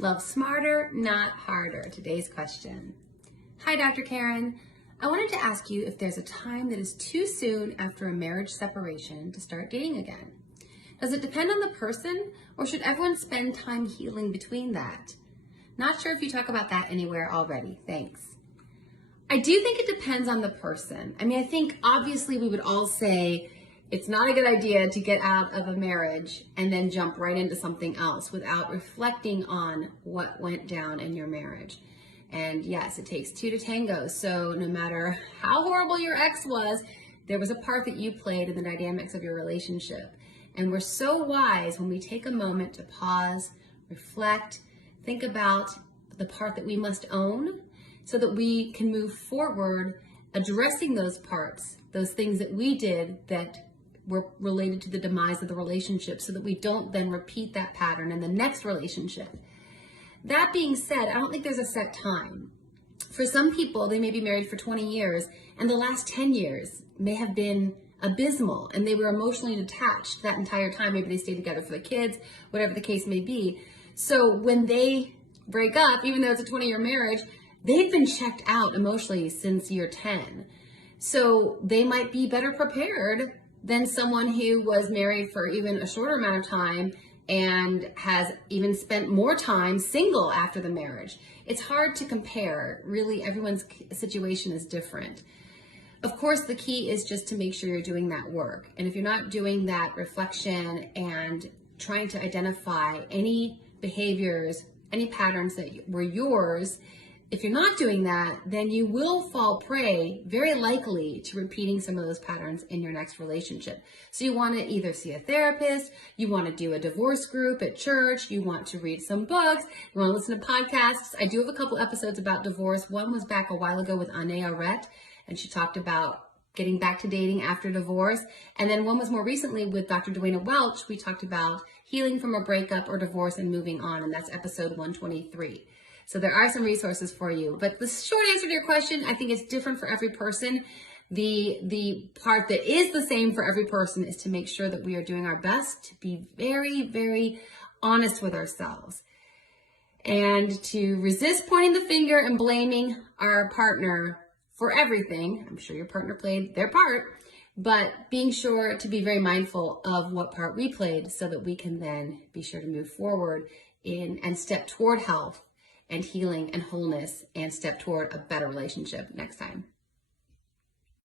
Love smarter, not harder. Today's question. Hi, Dr. Karin. I wanted to ask you if there's a time that is too soon after a marriage separation to start dating again. Does it depend on the person, or should everyone spend time healing between that? Not sure if you talk about that anywhere already. Thanks. I do think it depends on the person. I think obviously we would all say it's not a good idea to get out of a marriage and then jump right into something else without reflecting on what went down in your marriage. And yes, it takes two to tango. So no matter how horrible your ex was, there was a part that you played in the dynamics of your relationship. And we're so wise when we take a moment to pause, reflect, think about the part that we must own so that we can move forward addressing those parts, those things that we did that were related to the demise of the relationship, so that we don't then repeat that pattern in the next relationship. That being said, I don't think there's a set time. For some people, they may be married for 20 years and the last 10 years may have been abysmal and they were emotionally detached that entire time. Maybe they stayed together for the kids, whatever the case may be. So when they break up, even though it's a 20-year marriage, they've been checked out emotionally since year 10. So they might be better prepared than someone who was married for even a shorter amount of time and has even spent more time single after the marriage. It's hard to compare. Really, everyone's situation is different. Of course, the key is just to make sure you're doing that work. And if you're not doing that reflection and trying to identify any behaviors, any patterns that were yours, if you're not doing that, then you will fall prey, very likely, to repeating some of those patterns in your next relationship. So you want to either see a therapist, you want to do a divorce group at church, you want to read some books, you want to listen to podcasts. I do have a couple episodes about divorce. One was back a while ago with Anne Arette, and she talked about getting back to dating after divorce. And then one was more recently with Dr. Dwayna Welch. We talked about healing from a breakup or divorce and moving on, and that's episode 123. So there are some resources for you. But the short answer to your question, I think it's different for every person. The part that is the same for every person is to make sure that we are doing our best to be very, very honest with ourselves and to resist pointing the finger and blaming our partner for everything. I'm sure your partner played their part, but being sure to be very mindful of what part we played so that we can then be sure to move forward and step toward health and healing and wholeness and step toward a better relationship next time.